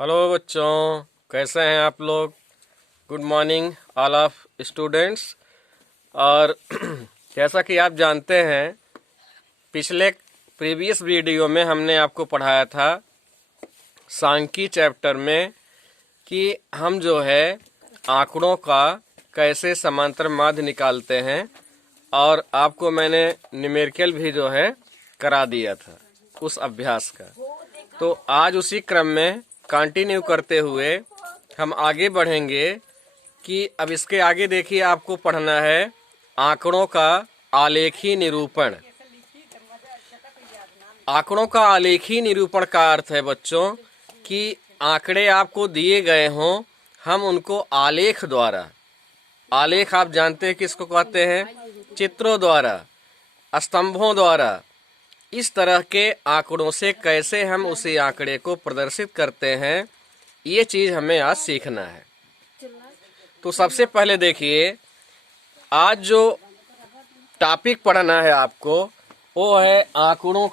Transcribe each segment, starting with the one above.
Hello बच्चों, कैसे हैं आप लोग। Good morning all of students. और जैसा कि आप जानते हैं, पिछले प्रीवियस वीडियो में हमने आपको पढ़ाया था सांख्यिकी चैप्टर में कि हम जो है आंकड़ों का कैसे समांतर माध्य निकालते हैं, और आपको मैंने न्यूमेरिकल भी जो है करा दिया था उस अभ्यास का। तो आज उसी क्रम में कंटिन्यू करते हुए हम आगे बढ़ेंगे कि अब इसके आगे देखिए, आपको पढ़ना है आंकड़ों का आलेखी निरूपण। आंकड़ों का आलेखी निरूपण का अर्थ है बच्चों कि आंकड़े आपको दिए गए हों, हम उनको आलेख द्वारा, आलेख आप जानते हैं किसको कहते हैं, चित्रों द्वारा, स्तंभों द्वारा, इस तरह के आंकड़ों से कैसे हम उसी आंकड़े को प्रदर्शित करते हैं, ये चीज हमें आज सीखना है। तो सबसे पहले देखिए, आज जो टॉपिक पढ़ना है आपको वो है आंकड़ों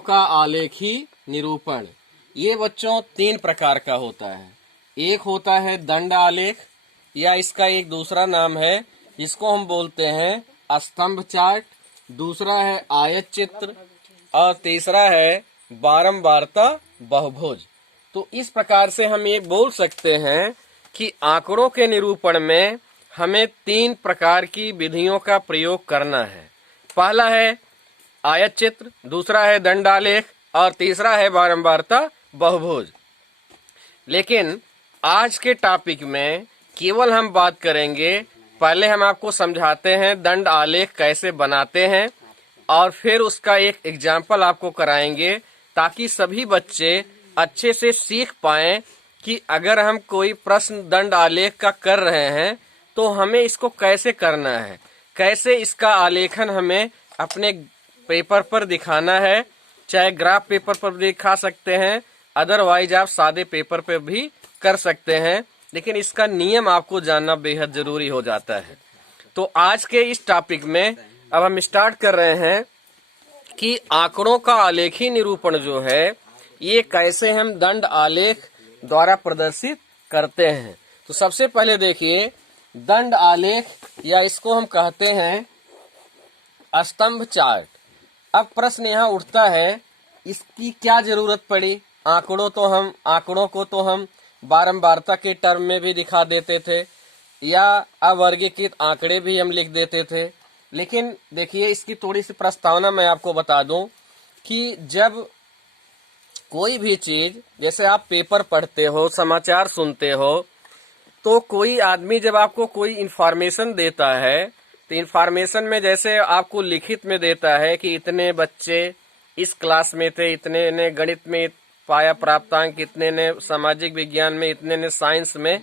का आलेखी निरूपण। ये बच्चों 3 प्रकार का होता है। एक होता है दंड आलेख, या इसका एक दूसरा नाम है जिसको हम बोलते हैं स्तंभ चार्ट, दूसरा है आयत चित्र, और तीसरा है बारंबारता बहुभुज। तो इस प्रकार से हम ये बोल सकते हैं कि आंकड़ों के निरूपण में हमें 3 प्रकार की विधियों का प्रयोग करना है। पहला है आयत चित्र, दूसरा है दंड आलेख, और तीसरा है बारंबारता बहुभुज। लेकिन आज के टॉपिक में केवल हम बात करेंगे, पहले हम आपको समझाते हैं दंड आलेख कैसे बनाते हैं, और फिर उसका एक एग्जाम्पल आपको कराएंगे ताकि सभी बच्चे अच्छे से सीख पाएं कि अगर हम कोई प्रश्न दंड आलेख का कर रहे हैं तो हमें इसको कैसे करना है, कैसे इसका आलेखन हमें अपने पेपर पर दिखाना है। चाहे ग्राफ पेपर पर दिखा सकते हैं, अदरवाइज आप सादे पेपर पर भी कर सकते हैं, लेकिन इसका नियम आपको जानना बेहद जरूरी हो जाता है। तो आज के इस टॉपिक में अब हम स्टार्ट कर रहे हैं कि आंकड़ों का आलेखी निरूपण जो है ये कैसे हम दंड आलेख द्वारा प्रदर्शित करते हैं। तो सबसे पहले देखिए, दंड आलेख, या इसको हम कहते हैं स्तंभ चार्ट। अब प्रश्न यहाँ उठता है, इसकी क्या जरूरत पड़ी। आंकड़ों को तो हम बारंबारता के टर्म में भी दिखा देते थे, या अवर्गीकृत आंकड़े भी हम लिख देते थे। लेकिन देखिए, इसकी थोड़ी सी प्रस्तावना मैं आपको बता दूं कि जब कोई भी चीज, जैसे आप पेपर पढ़ते हो, समाचार सुनते हो, तो कोई आदमी जब आपको कोई इंफॉर्मेशन देता है तो इंफॉर्मेशन में जैसे आपको लिखित में देता है कि इतने बच्चे इस क्लास में थे, इतने ने गणित में पाया प्राप्तांक, इतने ने सामाजिक विज्ञान में, इतने ने साइंस में,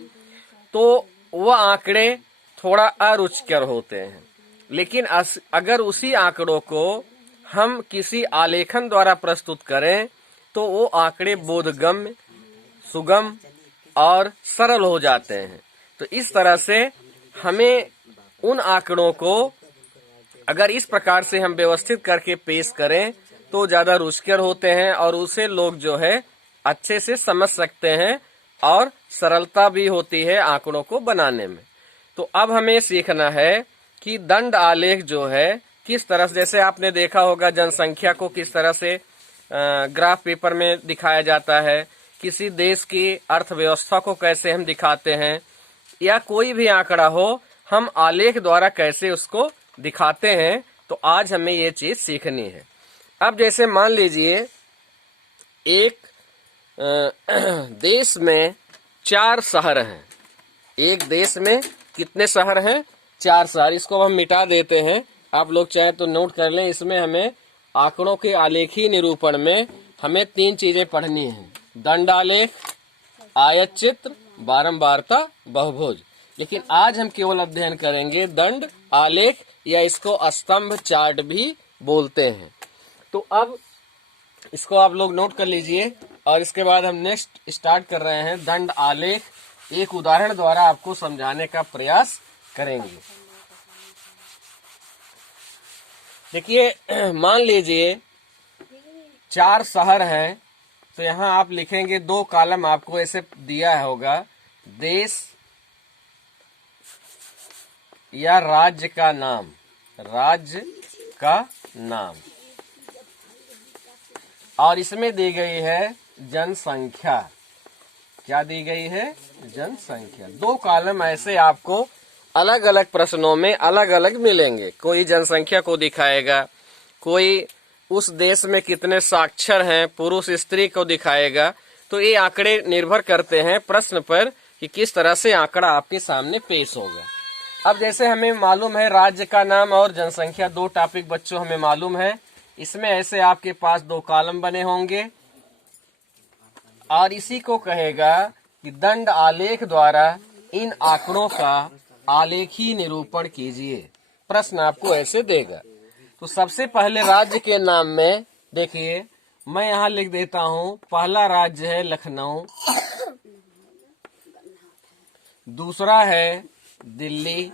तो वह आंकड़े थोड़ा अरुचिकर होते हैं। लेकिन अगर उसी आंकड़ों को हम किसी आलेखन द्वारा प्रस्तुत करें तो वो आंकड़े बोधगम्य, सुगम और सरल हो जाते हैं। तो इस तरह से हमें उन आंकड़ों को अगर इस प्रकार से हम व्यवस्थित करके पेश करें तो ज्यादा रुचिकर होते हैं, और उसे लोग जो है अच्छे से समझ सकते हैं, और सरलता भी होती है आंकड़ों को बनाने में। तो अब हमें सीखना है कि दंड आलेख जो है किस तरह से, जैसे आपने देखा होगा जनसंख्या को किस तरह से ग्राफ पेपर में दिखाया जाता है, किसी देश की अर्थव्यवस्था को कैसे हम दिखाते हैं, या कोई भी आंकड़ा हो हम आलेख द्वारा कैसे उसको दिखाते हैं। तो आज हमें ये चीज सीखनी है। अब जैसे मान लीजिए एक देश में 4 शहर हैं। एक देश में कितने शहर हैं? 4 शहर। इसको हम मिटा देते हैं, आप लोग चाहे तो नोट कर लें। इसमें हमें आंकड़ों के आलेखी निरूपण में हमें 3 चीजें पढ़नी है: दंड आलेख, आयत चित्र, बारंबारता बहुभुज। लेकिन आज हम केवल अध्ययन करेंगे दंड आलेख, या इसको स्तंभ चार्ट भी बोलते हैं। तो अब इसको आप लोग नोट कर लीजिए, और इसके बाद हम नेक्स्ट स्टार्ट कर रहे हैं दंड आलेख। एक उदाहरण द्वारा आपको समझाने का प्रयास करेंगे। देखिए, मान लीजिए 4 शहर हैं तो यहाँ आप लिखेंगे 2 कॉलम आपको ऐसे दिया होगा, देश या राज्य का नाम, राज्य का नाम, और इसमें दी गई है जनसंख्या। क्या दी गई है? जनसंख्या। 2 कॉलम ऐसे आपको अलग अलग प्रश्नों में अलग अलग मिलेंगे। कोई जनसंख्या को दिखाएगा, कोई उस देश में कितने साक्षर हैं, पुरुष स्त्री को दिखाएगा। तो ये आंकड़े निर्भर करते हैं प्रश्न पर कि किस तरह से आंकड़ा आपके सामने पेश होगा। अब जैसे हमें मालूम है राज्य का नाम और जनसंख्या 2 टॉपिक बच्चों हमें मालूम है। इसमें ऐसे आपके पास 2 कॉलम बने होंगे और इसी को कहेगा कि दंड आलेख द्वारा इन आंकड़ों का आलेखी निरूपण कीजिए। प्रश्न आपको ऐसे देगा। तो सबसे पहले राज्य के नाम में देखिए, मैं यहाँ लिख देता हूँ। पहला राज्य है लखनऊ, दूसरा है दिल्ली,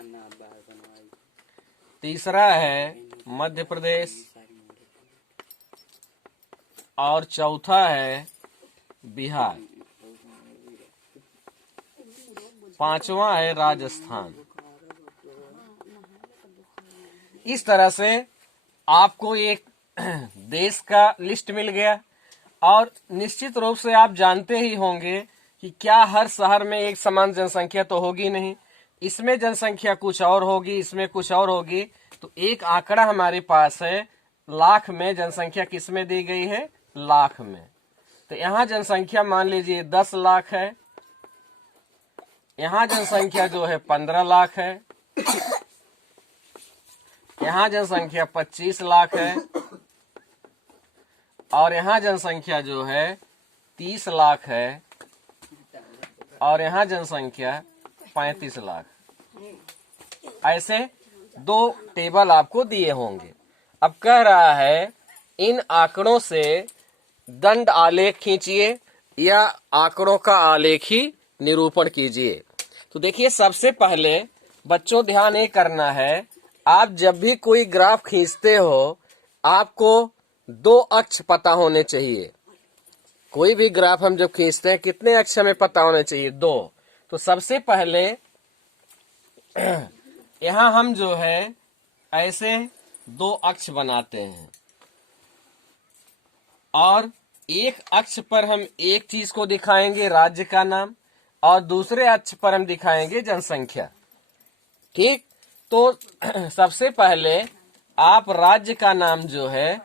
तीसरा है मध्य प्रदेश और चौथा है बिहार, पांचवा है राजस्थान। इस तरह से आपको एक देश का लिस्ट मिल गया। और निश्चित रूप से आप जानते ही होंगे कि क्या हर शहर में एक समान जनसंख्या तो होगी नहीं, इसमें जनसंख्या कुछ और होगी, इसमें कुछ और होगी। तो एक आंकड़ा हमारे पास है लाख में। जनसंख्या किस में दी गई है? लाख में। तो यहाँ जनसंख्या मान लीजिए 10 लाख है, यहाँ जनसंख्या जो है 15 लाख है, यहाँ जनसंख्या 25 लाख है और यहाँ जनसंख्या जो है 30 लाख है और यहाँ जनसंख्या 35 लाख। ऐसे 2 टेबल आपको दिए होंगे। अब कह रहा है इन आंकड़ों से दंड आलेख खींचिए या आंकड़ों का आलेखी निरूपण कीजिए। तो देखिए, सबसे पहले बच्चों ध्यान ये करना है, आप जब भी कोई ग्राफ खींचते हो आपको 2 अक्ष पता होने चाहिए। कोई भी ग्राफ हम जब खींचते हैं कितने अक्ष हमें पता होने चाहिए? 2। तो सबसे पहले यहाँ हम जो है ऐसे 2 अक्ष बनाते हैं और एक अक्ष पर हम एक चीज को दिखाएंगे, राज्य का नाम, और दूसरे अक्ष पर हम दिखाएंगे जनसंख्या। ठीक, तो सबसे पहले आप राज्य का नाम जो है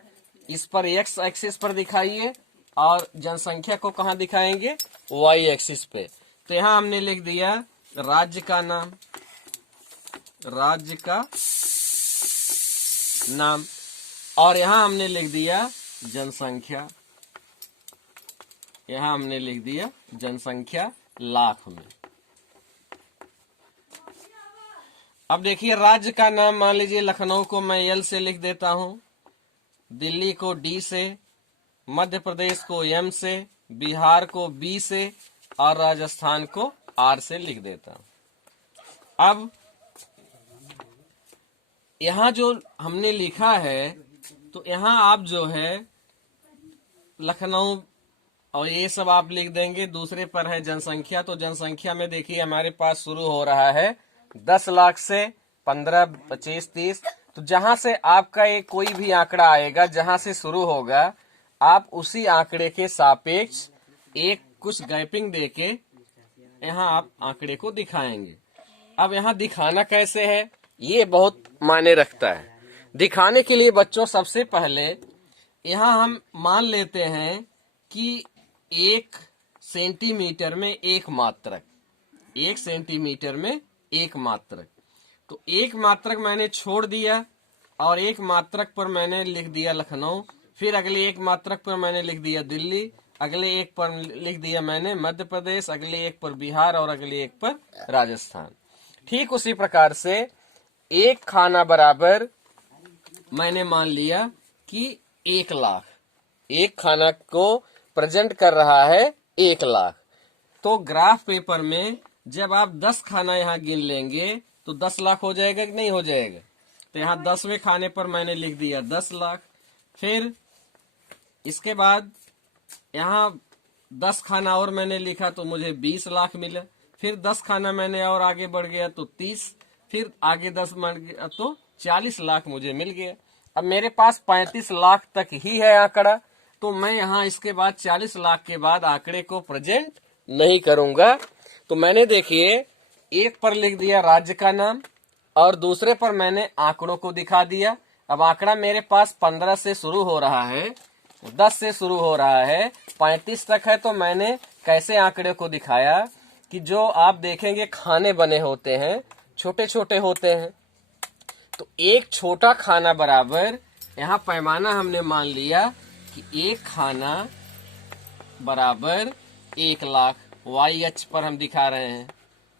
इस पर एक्स एक्सिस पर दिखाइए और जनसंख्या को कहाँ दिखाएंगे? वाई एक्सिस पे। तो यहाँ हमने लिख दिया राज्य का नाम, राज्य का नाम, और यहाँ हमने लिख दिया जनसंख्या, यहाँ हमने लिख दिया जनसंख्या लाख में। अब देखिए, राज्य का नाम मान लीजिए लखनऊ को मैं एल से लिख देता हूं, दिल्ली को डी से, मध्य प्रदेश को एम से, बिहार को बी से और राजस्थान को आर से लिख देता हूं। अब यहाँ जो हमने लिखा है, तो यहाँ आप जो है लखनऊ और ये सब आप लिख देंगे। दूसरे पर है जनसंख्या। तो जनसंख्या में देखिए हमारे पास शुरू हो रहा है 10 लाख से 15, 25, 30। तो जहां से आपका एक कोई भी आंकड़ा आएगा, जहां से शुरू होगा, आप उसी आंकड़े के सापेक्ष एक कुछ गैपिंग देके यहाँ आप आंकड़े को दिखाएंगे। अब यहाँ दिखाना कैसे है, ये बहुत मायने रखता है। दिखाने के लिए बच्चों सबसे पहले यहाँ हम मान लेते हैं कि 1 सेंटीमीटर में 1 मात्रक, 1 सेंटीमीटर में 1 मात्रक। तो 1 मात्रक मैंने छोड़ दिया और 1 मात्रक पर मैंने लिख दिया लखनऊ, फिर अगले 1 मात्रक पर मैंने लिख दिया दिल्ली, अगले 1 पर लिख दिया मैंने मध्य प्रदेश, अगले 1 पर बिहार और अगले 1 पर राजस्थान। ठीक उसी प्रकार से 1 खाना बराबर मैंने मान लिया कि 1 लाख, 1 खाना को प्रेजेंट कर रहा है 1 लाख। तो ग्राफ पेपर में जब आप 10 खाना यहाँ गिन लेंगे तो 10 लाख हो जाएगा कि नहीं हो जाएगा? तो यहाँ 10वें खाने पर मैंने लिख दिया 10 लाख। फिर इसके बाद यहाँ 10 खाना और मैंने लिखा तो मुझे 20 लाख मिला। फिर 10 खाना मैंने और आगे बढ़ गया तो 30, फिर आगे 10 बढ़ गया तो 40 लाख मुझे मिल गया। अब मेरे पास 35 लाख तक ही है आंकड़ा, तो मैं यहाँ इसके बाद 40 लाख के बाद आंकड़े को प्रेजेंट नहीं करूंगा। तो मैंने देखिए एक पर लिख दिया राज्य का नाम और दूसरे पर मैंने आंकड़ों को दिखा दिया। अब आंकड़ा मेरे पास 15 से शुरू हो रहा है, 10 से शुरू हो रहा है, 35 तक है। तो मैंने कैसे आंकड़े को दिखाया कि जो आप देखेंगे खाने बने होते हैं, छोटे छोटे होते हैं। तो एक छोटा खाना बराबर, यहाँ पैमाना हमने मान लिया कि एक खाना बराबर 1 लाख, वाई अक्ष पर हम दिखा रहे हैं,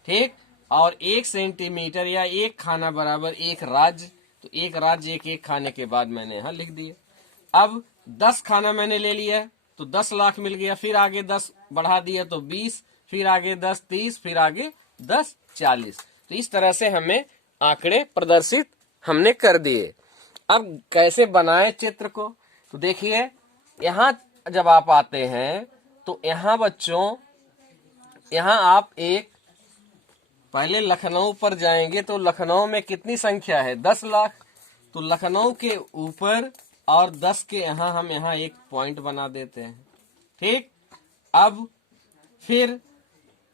ठीक। और 1 सेंटीमीटर या एक खाना बराबर 1 राज्य, तो एक राज्य एक खाने के बाद मैंने यहाँ लिख दिया। अब 10 खाना मैंने ले लिया तो 10 लाख मिल गया, फिर आगे 10 बढ़ा दिया तो 20, फिर आगे 10 30, फिर आगे 10 40। तो इस तरह से हमें आंकड़े प्रदर्शित हमने कर दिए। अब कैसे बनाए चित्र को, तो देखिए यहाँ जब आप आते हैं तो यहाँ बच्चों, यहाँ आप एक पहले लखनऊ पर जाएंगे तो लखनऊ में कितनी संख्या है, 10 लाख। तो लखनऊ के ऊपर और 10 के यहाँ हम यहाँ एक पॉइंट बना देते हैं, ठीक। अब फिर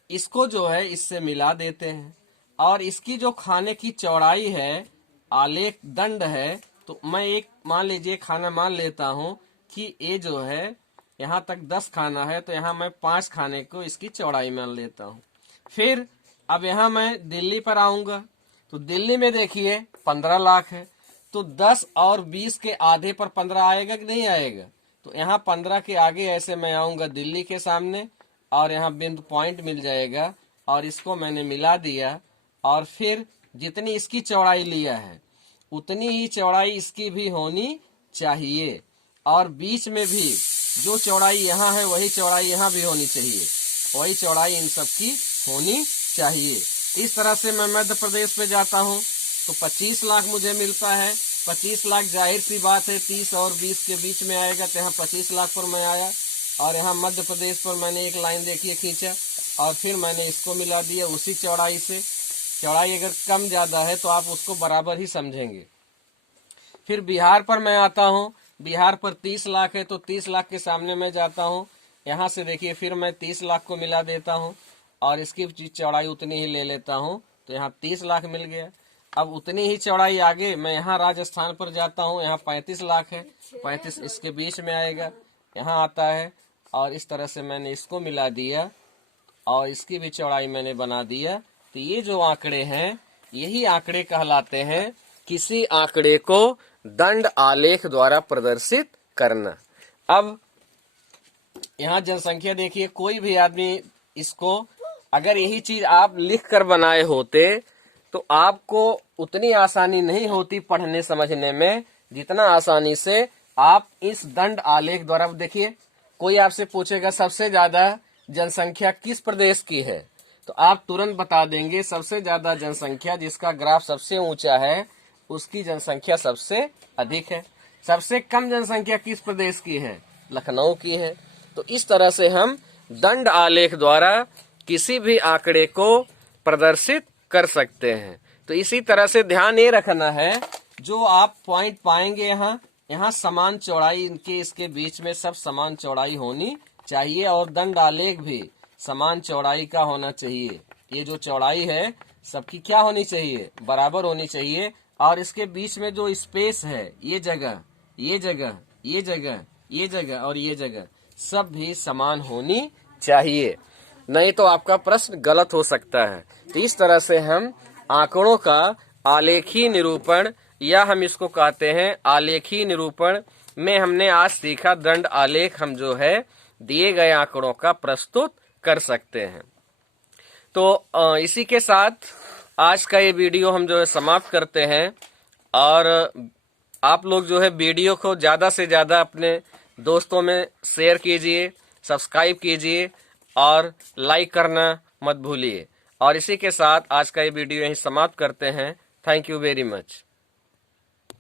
इसको जो है इससे मिला देते हैं और इसकी जो खाने की चौड़ाई है, आलेख दंड है, तो मैं एक मान लीजिए खाना मान लेता हूं कि ये जो है यहाँ तक 10 खाना है, तो यहाँ मैं 5 खाने को इसकी चौड़ाई मान लेता हूँ। फिर अब यहाँ मैं दिल्ली पर आऊंगा तो दिल्ली में देखिए 15 लाख है, तो 10 और 20 के आधे पर 15 आएगा कि नहीं आएगा। तो यहाँ 15 के आगे ऐसे मैं आऊंगा दिल्ली के सामने और यहाँ बिंदु पॉइंट मिल जाएगा और इसको मैंने मिला दिया। और फिर जितनी इसकी चौड़ाई लिया है उतनी ही चौड़ाई इसकी भी होनी चाहिए, और बीच में भी जो चौड़ाई यहाँ है वही चौड़ाई यहाँ भी होनी चाहिए, वही चौड़ाई इन सब की होनी चाहिए। इस तरह से मैं मध्य प्रदेश पे जाता हूँ तो 25 लाख मुझे मिलता है। 25 लाख जाहिर सी बात है 30 और 20 के बीच में आएगा, तो यहाँ 25 लाख पर मैं आया और यहाँ मध्य प्रदेश पर मैंने एक लाइन देखिए खींचा और फिर मैंने इसको मिला दिया उसी चौड़ाई से। चौड़ाई अगर कम ज्यादा है तो आप उसको बराबर ही समझेंगे। फिर बिहार पर मैं आता हूँ, बिहार पर 30 लाख है तो 30 लाख के सामने मैं जाता हूँ, यहाँ से देखिए फिर मैं 30 लाख को मिला देता हूँ और इसकी चौड़ाई उतनी ही ले लेता हूँ, तो यहाँ 30 लाख मिल गया। अब उतनी ही चौड़ाई आगे मैं यहाँ राजस्थान पर जाता हूँ, यहाँ 35 लाख है, 35 इसके बीच में आएगा, यहाँ आता है और इस तरह से मैंने इसको मिला दिया और इसकी भी चौड़ाई मैंने बना दिया। तो ये जो आंकड़े हैं यही आंकड़े कहलाते हैं किसी आंकड़े को दंड आलेख द्वारा प्रदर्शित करना। अब यहाँ जनसंख्या देखिए, कोई भी आदमी इसको अगर यही चीज आप लिख कर बनाए होते तो आपको उतनी आसानी नहीं होती पढ़ने समझने में जितना आसानी से आप इस दंड आलेख द्वारा। देखिए कोई आपसे पूछेगा सबसे ज्यादा जनसंख्या किस प्रदेश की है, तो आप तुरंत बता देंगे सबसे ज्यादा जनसंख्या जिसका ग्राफ सबसे ऊंचा है उसकी जनसंख्या सबसे अधिक है। सबसे कम जनसंख्या किस प्रदेश की है, लखनऊ की है। तो इस तरह से हम दंड आलेख द्वारा किसी भी आंकड़े को प्रदर्शित कर सकते हैं। तो इसी तरह से ध्यान ये रखना है, जो आप पॉइंट पाएंगे यहाँ समान चौड़ाई इनके इसके बीच में सब समान चौड़ाई होनी चाहिए और दंड आलेख भी समान चौड़ाई का होना चाहिए। ये जो चौड़ाई है सबकी क्या होनी चाहिए, बराबर होनी चाहिए। और इसके बीच में जो स्पेस है, ये जगह ये जगह ये जगह ये जगह और ये जगह सब भी समान होनी चाहिए, नहीं तो आपका प्रश्न गलत हो सकता है। तो इस तरह से हम आंकड़ों का आलेखी निरूपण या हम इसको कहते हैं आलेखी निरूपण में हमने आज सीखा दंड आलेख हम जो है दिए गए आंकड़ों का प्रस्तुत कर सकते हैं। तो इसी के साथ आज का ये वीडियो हम जो है समाप्त करते हैं और आप लोग जो है वीडियो को ज्यादा से ज्यादा अपने दोस्तों में शेयर कीजिए, सब्सक्राइब कीजिए और लाइक करना मत भूलिए। और इसी के साथ आज का ये वीडियो यहीं समाप्त करते हैं। Thank you very much.